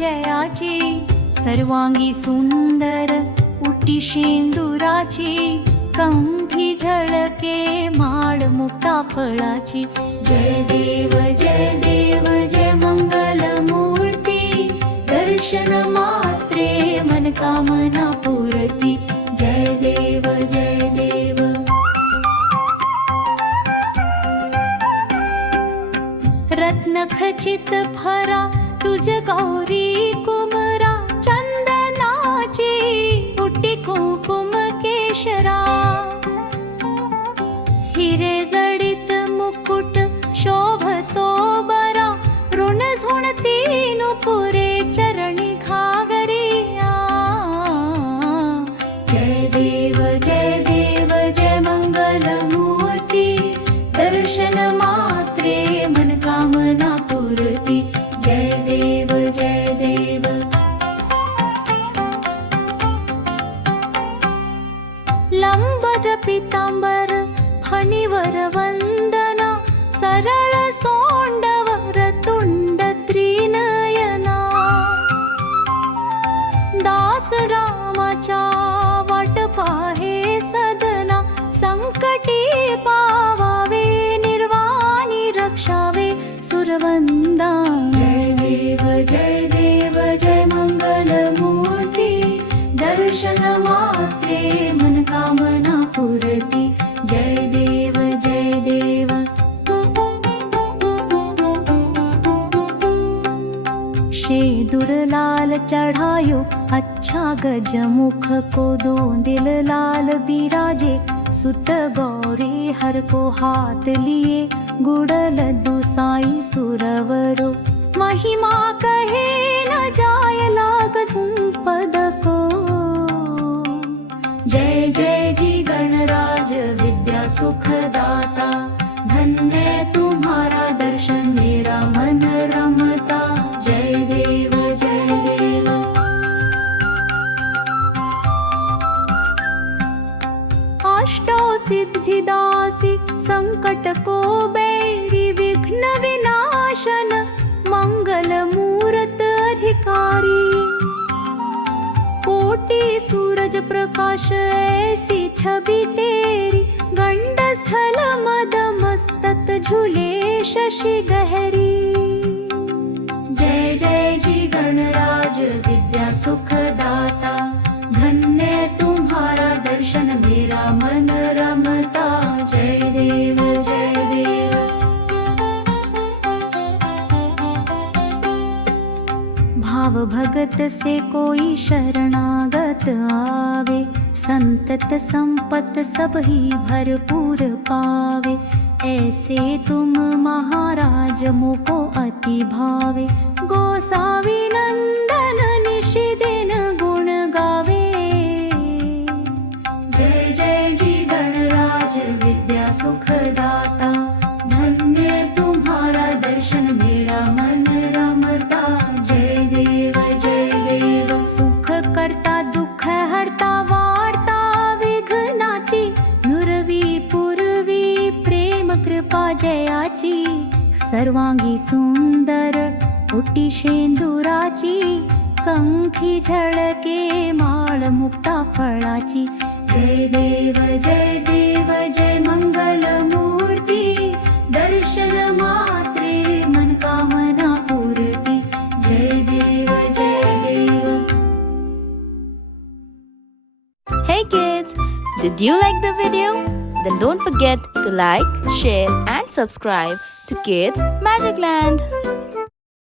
जयाची, सर्वांगी सुंदर उटी शेंदुराची, कंठी झळके माळ मुक्ता फळाची. जय देव जय मंगल मूर्ती, दर्शन मात्रे मनकामना पूर्ती. जय देव रत्न खचित फरा तुझ गौरी कुमरा, चंदनाची उटी कुंकुम केशरा. हिरे जडित मुकुट शोभतो बरा, ऋण झुणती नुपुरे चरणी घागरिया. जय देव जय मंगल मूर्ती, दर्शन मात्रे मनकामना पूर्ती. जय देव लंबर पितांबर फणीवर वंदना, सरळ सोंडवर तुंड त्रिनयना. दास रामाच्या वाट पाहे सदना, संकटी पावावे निर्वाणी रक्षावे सुरवंदा. जय देव जय मंगल मूर्ती, दर्शन मात्रे मनकामना पूर्ती. जय देव शेदुर लाल चढ़ायो अच्छा गजमुख को, दो दिल लाल बिराजे सुत गौरी हर को हाथ लिए. गुड़ल दुसाई सुरवरो महिमा कहे न जाय लाग पद को. जय जी गणराज विद्या सुखदाता, धन्य तुम्हारा दर्शन मेरा मन रमता. जय देव अष्टो सिद्धिदासी, संकट को बैरी विघ्न विनाशन, मंगल मूरत अधिकारी. कोटि सूरज प्रकाश ऐसी छवि तेरी, गंड स्थल मद मस्तक झूले शशि गहरी. जय जी गणराज विद्या सुखदाता, धन्य तुम्हारा दर्शन मेरा मन रमता. जय देव भाव भगत से कोई शरणागत आवे, संतत संपत सब ही भरपूर पावे. ऐसे तुम महाराज मोको अति भावे, गोसावी नंदन निशिदिन गुण गावे. जय जी गणराज विद्या सुखदाता, धन्य तुम्हारा दर्शन मेरा मन रमता. जय देव सुख करता दुःख हरता, वार्ता विघ्नाची, नुरवी पूर्वी प्रेम कृपा जयाची. सर्वांगी सुंदर उटी शेंदुराची, कंठी झळके माळ मुक्ता फळाची. जय देव जय मंगल मूर्ती, दर्शन मात्रे मनकामना पूर्ती. जय देव Hey kids, did you like the video? Then don't forget to like, share and subscribe to Kids Magic Land.